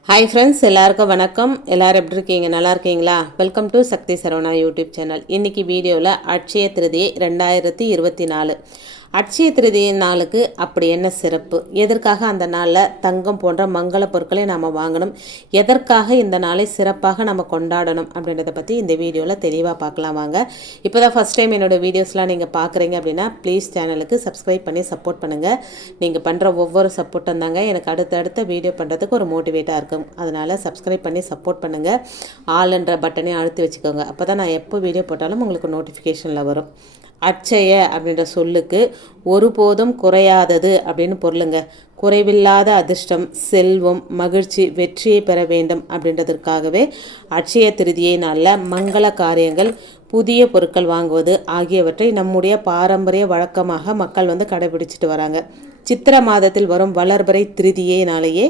Hi friends எல்லாருக்கும் வணக்கம். எல்லாரும் எப்படி இருக்கீங்க? நல்லா இருக்கீங்களா? Welcome to Sakthi Saravana YouTube channel இன்றைக்கி வீடியோவில் அட்சய திருதியை ரெண்டாயிரத்தி இருபத்தி நாலு. அட்சய திருதியின் நாளுக்கு அப்படி என்ன சிறப்பு? எதற்காக அந்த நாளில் தங்கம் போன்ற மங்கள பொருட்களை நாம் வாங்கணும்? எதற்காக இந்த நாளை சிறப்பாக நம்ம கொண்டாடணும்? அப்படின்றத பற்றி இந்த வீடியோவில் தெளிவாக பார்க்கலாம் வாங்க. இப்போ தான் ஃபஸ்ட் டைம் என்னோட வீடியோஸ்லாம் நீங்கள் பார்க்குறீங்க அப்படின்னா ப்ளீஸ் சேனலுக்கு சப்ஸ்கிரைப் பண்ணி சப்போர்ட் பண்ணுங்கள் நீங்கள் பண்ணுற ஒவ்வொரு சப்போர்ட்டும் தாங்க எனக்கு அடுத்தடுத்த வீடியோ பண்ணுறதுக்கு ஒரு மோட்டிவேட்டாக இருக்கும். அதனால் சப்ஸ்கிரைப் பண்ணி சப்போர்ட் பண்ணுங்கள் ஆளுன்ற பட்டனையும் அழுத்தி வச்சுக்கோங்க. அப்போ தான் நான் எப்போ வீடியோ போட்டாலும் உங்களுக்கு நோட்டிஃபிகேஷனில் வரும். அட்சய அப்படின்ற சொல்லுக்கு ஒருபோதும் குறையாதது அப்படின்னு பொருளுங்க. குறைவில்லாத அதிர்ஷ்டம் செல்வம் மகிழ்ச்சி வெற்றியை பெற வேண்டும் அப்படின்றதற்காகவே அட்சய திருதியை நாளில் மங்கள காரியங்கள் புதிய பொருட்கள் வாங்குவது ஆகியவற்றை நம்முடைய பாரம்பரிய வழக்கமாக மக்கள் வந்து கடைபிடிச்சிட்டு வராங்க. சித்திர மாதத்தில் வரும் வளர்பறை திருதியை நாளையே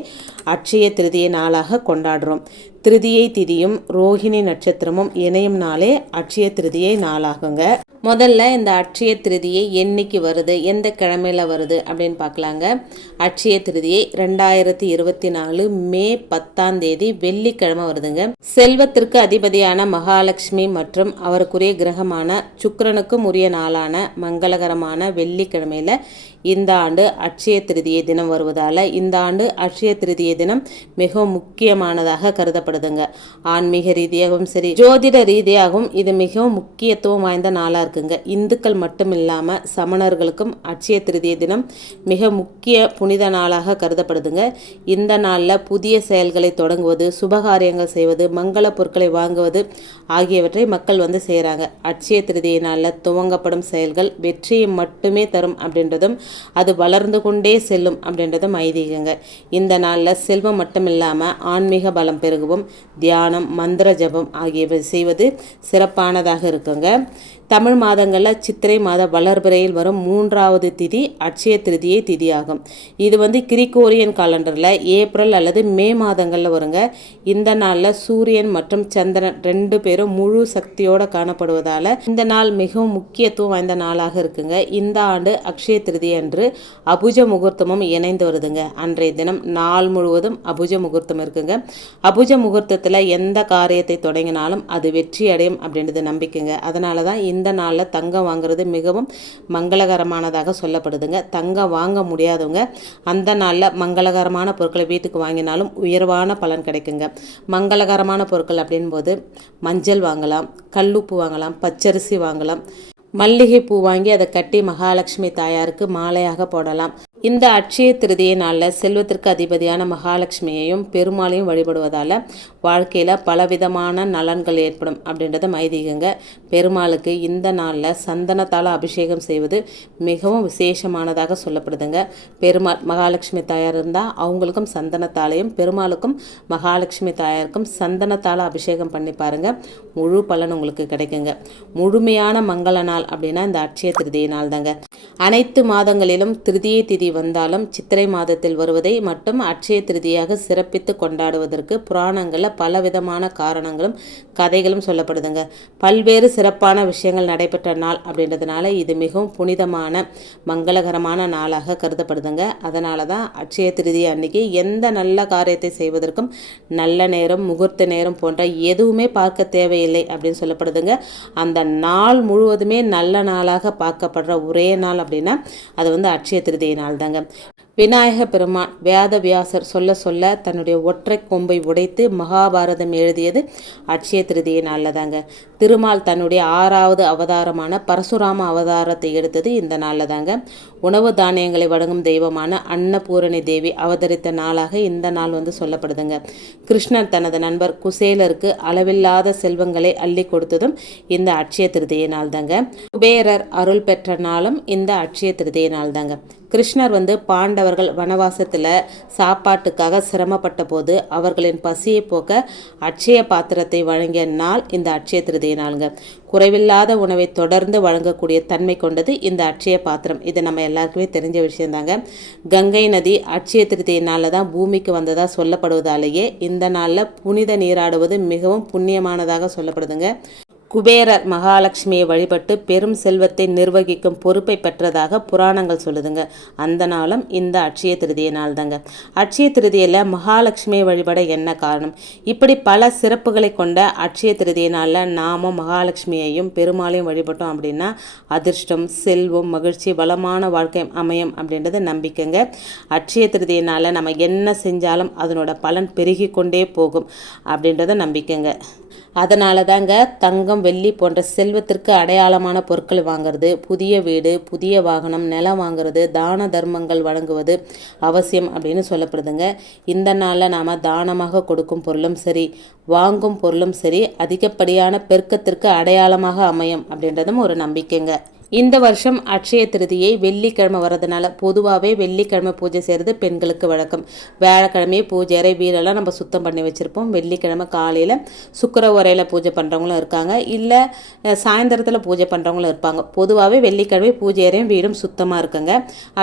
அட்சய திருதியை நாளாக கொண்டாடுறோம். திருதியை திதியும் ரோஹிணி நட்சத்திரமும் இணையும் நாளே அட்சய திருதியை நாளாகுங்க. முதல்ல இந்த அட்சய திருதியை என்னைக்கு வருது எந்த கிழமையில் வருது அப்படின்னு பார்க்கலாங்க. அட்சய திருதியை ரெண்டாயிரத்தி இருபத்தி நாலு மே பத்தாம் தேதி வெள்ளிக்கிழமை வருதுங்க. செல்வத்திற்கு அதிபதியான மகாலட்சுமி மற்றும் அவருக்குரிய கிரகமான சுக்கரனுக்கும் உரிய நாளான மங்களகரமான வெள்ளிக்கிழமையில் இந்த ஆண்டு அட்சய திருதியை தினம் வருவதால் இந்த ஆண்டு அட்சய திருதியை தினம் மிகவும் முக்கியமானதாக கருதப்படுதுங்க. ஆன்மீக ரீதியாகவும் சரி ஜோதிட ரீதியாகவும் இது மிகவும் முக்கியத்துவம் வாய்ந்த நாளாக இருக்குங்க. இந்துக்கள் மட்டும் இல்லாமல் சமணர்களுக்கும் அட்சய திருதிய தினம் மிக முக்கிய புனித நாளாக கருதப்படுதுங்க. இந்த நாளில் புதிய செயல்களை தொடங்குவது சுபகாரியங்கள் செய்வது மங்கள பொருட்களை வாங்குவது ஆகியவற்றை மக்கள் வந்து செய்கிறாங்க அட்சய திருதிய நாளில் துவங்கப்படும் செயல்கள் வெற்றியை மட்டுமே தரும் அப்படின்றதும் அது வளர்ந்து கொண்டே செல்லும் அப்படின்றது மைதீகங்க. இந்த நாளில் செல்வம் மட்டும் இல்லாமல் ஆன்மீக பலம் பெருகவும் தியானம் மந்திர ஜபம் ஆகியவை செய்வது சிறப்பானதாக இருக்குங்க. தமிழ் மாதங்களில் சித்திரை மாத வளர்பிறையில் வரும் மூன்றாவது திதி அட்சய திருதியை திதியாகும். இது வந்து கிரிகோரியன் காலண்டரில் ஏப்ரல் அல்லது மே மாதங்களில் வருங்க. இந்த நாளில் சூரியன் மற்றும் சந்திரன் ரெண்டு பேரும் முழு சக்தியோடு காணப்படுவதால் இந்த நாள் மிகவும் முக்கியத்துவம் வாய்ந்த நாளாக இருக்குங்க. இந்த ஆண்டு அக்ஷய திருதி அன்று அபுஜ முகூர்த்தமும் இணைந்து வருதுங்க. அன்றைய தினம் நாள் முழுவதும் அபுஜ முகூர்த்தம் இருக்குங்க. அபுஜ முகூர்த்தத்தில் எந்த காரியத்தை தொடங்கினாலும் அது வெற்றி அடையும் அப்படின்றது நம்பிக்கைங்க. அதனால தான் இந்த இந்த நாளில் தங்கம் வாங்குறது மிகவும் மங்களகரமானதாக சொல்லப்படுதுங்க. தங்கம் வாங்க முடியாதவங்க அந்த நாளில் மங்களகரமான பொருட்களை வீட்டுக்கு வாங்கினாலும் உயர்வான பலன் கிடைக்குங்க. மங்களகரமான பொருட்கள் அப்படின்போது மஞ்சள் வாங்கலாம் கல்லுப்பு வாங்கலாம் பச்சரிசி வாங்கலாம். மல்லிகை பூ வாங்கி அதை கட்டி மகாலட்சுமி தாயாருக்கு மாலையாக போடலாம். இந்த அட்சய திருதியை நாளில் செல்வத்திற்கு அதிபதியான மகாலட்சுமியையும் பெருமாளையும் வழிபடுவதால் வாழ்க்கையில் பலவிதமான நலன்கள் ஏற்படும் அப்படின்றத மைதீகங்க. பெருமாளுக்கு இந்த நாளில் சந்தனத்தால் அபிஷேகம் செய்வது மிகவும் விசேஷமானதாக சொல்லப்படுதுங்க. பெருமாள் மகாலட்சுமி தாயார் இருந்தால் அவங்களுக்கும் சந்தனத்தாலையும் பெருமாளுக்கும் மகாலட்சுமி தாயாருக்கும் சந்தனத்தால் அபிஷேகம் பண்ணி பாருங்கள் முழு பலன் உங்களுக்கு கிடைக்குங்க. முழுமையான மங்கள நாள் அப்படின்னா இந்த அட்சய திருதியை நாள் தாங்க அனைத்து மாதங்களிலும் திருதியை திதி வந்தாலும் சித்திரை மாதத்தில் வருவதை மட்டும் அட்சய திருதியாக சிறப்பித்து கொண்டாடுவதற்கு புராணங்களில் பலவிதமான காரணங்களும் கதைகளும் சொல்லப்படுதுங்க. பல்வேறு சிறப்பான விஷயங்கள் நடைபெற்ற நாள் அப்படின்றதுனால இது மிகவும் புனிதமான மங்களகரமான நாளாக கருதப்படுதுங்க. அதனால தான் அட்சய திருதி அன்னைக்கு எந்த நல்ல காரியத்தை செய்வதற்கும் நல்ல நேரம் முகூர்த்த நேரம் போன்ற எதுவுமே பார்க்க தேவையில்லை அப்படின்னு சொல்லப்படுதுங்க. அந்த நாள் முழுவதுமே நல்ல நாளாக பார்க்கப்படுற ஒரே நாள் அப்படின்னா அது வந்து அட்சய திருதியை நாள் விநாயக பெருமான் வேத வியாசர் சொல்ல சொல்ல தன்னுடைய ஒற்றை கொம்பை உடைத்து மகாபாரதம் எழுதியது அட்சய திருதியை நாளில் தாங்க திருமால் தன்னுடைய ஆறாவது அவதாரமான பரசுராம அவதாரத்தை எடுத்தது இந்த நாளில் தாங்க உணவு தானியங்களை வழங்கும் தெய்வமான அன்னபூரணி தேவி அவதரித்த நாளாக இந்த நாள் வந்து சொல்லப்படுதுங்க. கிருஷ்ணர் தனது நண்பர் குசேலருக்கு அளவில்லாத செல்வங்களை அள்ளி கொடுத்ததும் இந்த அட்சய திருதிய நாள் தாங்க குபேரர் அருள் பெற்ற நாளும் இந்த அட்சய திருதிய நாள் தாங்க கிருஷ்ணர் வந்து பாண்டவர்கள் வனவாசத்தில் சாப்பாட்டுக்காக சிரமப்பட்ட போது அவர்களின் பசியை போக்க அட்சய பாத்திரத்தை வழங்கிய நாள் இந்த அட்சய திருதிய நாளுங்க. குறைவில்லாத உணவை தொடர்ந்து வழங்கக்கூடிய தன்மை கொண்டது இந்த அட்சய பாத்திரம். இது நம்ம எல்லாருக்குமே தெரிஞ்ச விஷயந்தாங்க. கங்கை நதி அட்சய திருதிய நாளில் தான் பூமிக்கு வந்ததாக சொல்லப்படுவதாலேயே இந்த நாளில் புனித நீராடுவது மிகவும் புண்ணியமானதாக சொல்லப்படுதுங்க. குபேரர் மகாலட்சுமியை வழிபட்டு பெரும் செல்வத்தை நிர்வகிக்கும் பொறுப்பை பெற்றதாக புராணங்கள் சொல்லுதுங்க. அந்த நாளும் இந்த அட்சய திருதிய நாள் தாங்க அட்சய திருதியில் மகாலட்சுமியை வழிபட என்ன காரணம்? இப்படி பல சிறப்புகளை கொண்ட அட்சய திருதிய நாளில் நாமும் மகாலட்சுமியையும் பெருமாளையும் வழிபட்டோம் அப்படின்னா அதிர்ஷ்டம் செல்வம் மகிழ்ச்சி வளமான வாழ்க்கை அமையும் அப்படின்றது நம்பிக்கைங்க. அட்சய திருதிய நாளில் நம்ம என்ன செஞ்சாலும் அதனோட பலன் பெருகி கொண்டே போகும் அப்படின்றத நம்பிக்கைங்க. அதனால தாங்க தங்கம் வெள்ளி போன்ற செல்வத்திற்கு அடையாளமான பொருட்கள் வாங்குறது புதிய வீடு புதிய வாகனம் நிலம் வாங்குறது தான தர்மங்கள் வழங்குவது அவசியம் அப்படின்னு சொல்லப்படுதுங்க. இந்த நாளில் நாம் தானமாக கொடுக்கும் பொருளும் சரி வாங்கும் பொருளும் சரி அதிகப்படியான பெருக்கத்திற்கு அடையாளமாக அமையும் அப்படின்றதும் ஒரு நம்பிக்கைங்க. இந்த வருஷம் அட்சய திருதியை வெள்ளிக்கிழமை வரதுனால பொதுவாகவே வெள்ளிக்கிழமை பூஜை செய்கிறது பெண்களுக்கு வழக்கம். வியாழக்கிழமையே பூஜை அறை வீடெல்லாம் நம்ம சுத்தம் பண்ணி வச்சுருப்போம். வெள்ளிக்கிழமை காலையில் சுக்கர உரையில் பூஜை பண்ணுறவங்களும் இருக்காங்க. இல்லை சாயந்தரத்தில் பூஜை பண்ணுறவங்களும் இருப்பாங்க. பொதுவாகவே வெள்ளிக்கிழமை பூஜை அறையும் வீடும் சுத்தமாக இருக்குங்க.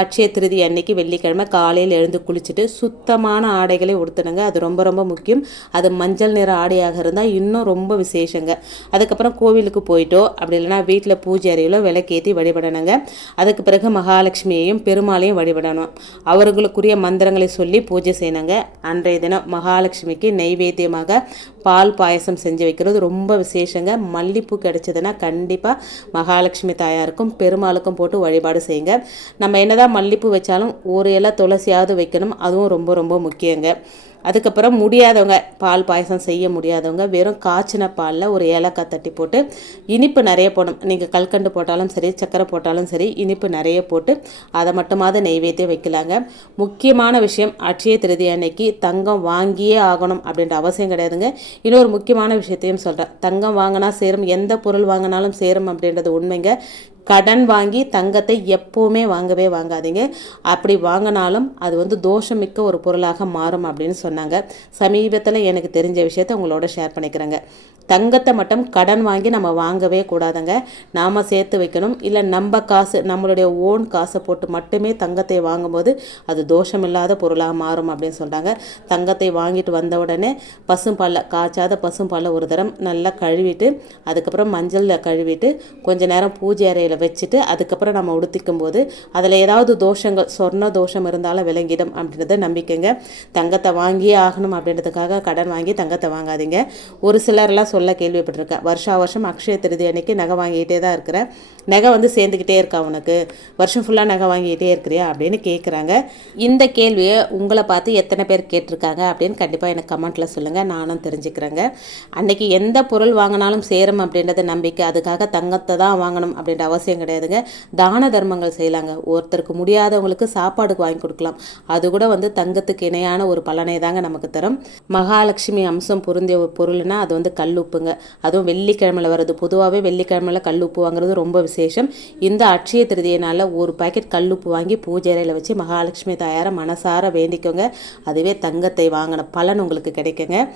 அட்சய திருதி அன்னைக்கு வெள்ளிக்கிழமை காலையில் எழுந்து குளிச்சுட்டு சுத்தமான ஆடைகளை உடுத்துனுங்க அது ரொம்ப ரொம்ப முக்கியம். அது மஞ்சள் நிற ஆடையாக இருந்தால் இன்னும் ரொம்ப விசேஷங்க. அதுக்கப்புறம் கோவிலுக்கு போயிட்டோ அப்படி இல்லைனா வீட்டில் பூஜை அறையிலோ விளக்கே ஏற்றி வழிபடணுங்க. அதுக்கு பிறகு மகாலட்சுமியையும் பெருமாளையும் வழிபடணும். அவர்களுக்குரிய மந்திரங்களை சொல்லி பூஜை செய்யணுங்க. அன்றைய தினம் மகாலட்சுமிக்கு நைவேத்தியமாக பால் பாயசம் செஞ்சு வைக்கிறது ரொம்ப விசேஷங்க. மல்லிப்பூ கிடைச்சதுன்னா கண்டிப்பாக மகாலட்சுமி தாயாருக்கும் பெருமாளுக்கும் போட்டு வழிபாடு செய்யுங்க. நம்ம என்னதான் மல்லிப்பூ வச்சாலும் ஒரு இலை துளசியாவது வைக்கணும். அதுவும் ரொம்ப ரொம்ப முக்கியங்க. அதுக்கப்புறம் முடியாதவங்க பால் பாயசம் செய்ய முடியாதவங்க வெறும் காய்ச்சின பாலில் ஒரு ஏலக்காய் தட்டி போட்டு இனிப்பு நிறைய போடணும். நீங்கள் கல்கண்டு போட்டாலும் சரி சக்கரை போட்டாலும் சரி இனிப்பு நிறைய போட்டு அதை மட்டுமாவது நெய்வேத்தியம் வைக்கலாங்க. முக்கியமான விஷயம் அட்சய திருதி அன்னைக்கு தங்கம் வாங்கியே ஆகணும் அப்படின்ற அவசியம் கிடையாதுங்க. இன்னொரு முக்கியமான விஷயத்தையும் சொல்கிறேன் தங்கம் வாங்கினா சேரும் எந்த பொருள் வாங்கினாலும் சேரும் அப்படின்றது உண்மைங்க. கடன் வாங்கி தங்கத்தை எப்போவுமே வாங்கவே வாங்காதீங்க. அப்படி வாங்கினாலும் அது வந்து தோஷமிக்க ஒரு பொருளாக மாறும் அப்படின்னு சொன்னாங்க. சமீபத்தில் எனக்கு தெரிஞ்ச விஷயத்த உங்களோட ஷேர் பண்ணிக்கிறேங்க. தங்கத்தை மட்டும் கடன் வாங்கி நம்ம வாங்கவே கூடாதுங்க. நாம் சேர்த்து வைக்கணும். இல்லை நம்ம காசு நம்மளுடைய ஓன் காசை போட்டு மட்டுமே தங்கத்தை வாங்கும்போது அது தோஷம் இல்லாத பொருளாக மாறும் அப்படின்னு சொல்கிறாங்க தங்கத்தை வாங்கிட்டு வந்த உடனே பசும்பாலில் காய்ச்சாத பசும்பாலில் ஒரு தரம் நல்லா கழுவிட்டு அதுக்கப்புறம் மஞ்சளில் கழுவிட்டு கொஞ்ச நேரம் பூஜை அறையில் வச்சுட்டு அதுக்கப்புறம் நம்ம உடுத்திக்கும் போது அதில் ஏதாவது தோஷங்கள் சொர்ண தோஷம் இருந்தாலும் விளங்கிடும் அப்படின்றத நம்பிக்கைங்க. தங்கத்தை வாங்கியே ஆகணும் அப்படின்றதுக்காக கடன் வாங்கி தங்கத்தை வாங்காதீங்க. ஒரு சிலர்லாம் சொல்ல கேள்விப்பட்டிருக்கேன். வருஷா வருஷம் அக்ஷய திருதி அன்னைக்கு நகை வாங்கிட்டே தான் இருக்கிறேன் நகை வந்து சேர்ந்துக்கிட்டே இருக்கா உனக்கு? வருஷம் ஃபுல்லாக நகை வாங்கிட்டே இருக்கிறியா அப்படின்னு கேட்குறாங்க இந்த கேள்வியை உங்களை பார்த்து எத்தனை பேர் கேட்டிருக்காங்க அப்படின்னு கண்டிப்பாக எனக்கு கமெண்ட்டில் சொல்லுங்கள் நானும் தெரிஞ்சுக்கிறேங்க. அன்னைக்கு எந்த பொருள் வாங்கினாலும் சேரும் அப்படின்றத நம்பிக்கை. அதுக்காக தங்கத்தை தான் வாங்கணும் அப்படின்ற அவசியம் கிடையாதுங்க. தான தர்மங்கள் செய்யலாங்க. ஒருத்தருக்கு முடியாதவங்களுக்கு சாப்பாடுக்கு வாங்கி கொடுக்கலாம். அது கூட வந்து தங்கத்துக்கு இணையான ஒரு பலனை தாங்க நமக்கு தரும். மகாலட்சுமி அம்சம் பொருந்திய ஒரு பொருள்னா அது வந்து கல் உப்புங்க. அதுவும் வெள்ளிக்கிழமையில் வருது பொதுவாகவே வெள்ளிக்கிழமையில் கல் உப்பு வாங்குறது ரொம்ப விசேஷம். இந்த அட்சய திருதியினால் ஒரு பாக்கெட் கல் உப்பு வாங்கி பூஜை அறையில் வச்சு மகாலட்சுமி தாயாரை மனசார வேண்டிக்கோங்க. அதுவே தங்கத்தை வாங்கின பலன் உங்களுக்கு கிடைக்குங்க.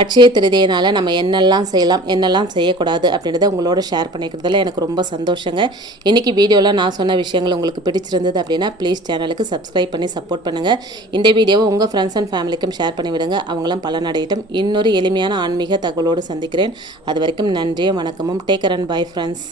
அட்சய திருதியினால் நம்ம என்னெல்லாம் செய்யலாம் என்னெல்லாம் செய்யக்கூடாது அப்படின்றத உங்களோட ஷேர் பண்ணிக்கிறதுல எனக்கு ரொம்ப சந்தோஷங்க. இன்றைக்கி வீடியோவில் நான் சொன்ன விஷயங்கள் உங்களுக்கு பிடிச்சிருந்தது அப்படின்னா ப்ளீஸ் சேனலுக்கு சப்ஸ்கிரைப் பண்ணி சப்போர்ட் பண்ணுங்கள் இந்த வீடியோவை உங்கள் ஃப்ரெண்ட்ஸ் அண்ட் ஃபேமிலிக்கும் ஷேர் பண்ணிவிடுங்க. அவங்களும் பலனடையட்டும். இன்னொரு எளிமையான ஆன்மீக தகவலோடு சந்திக்கிறேன். அது வரைக்கும் நன்றியும் வணக்கமும். Take and bye friends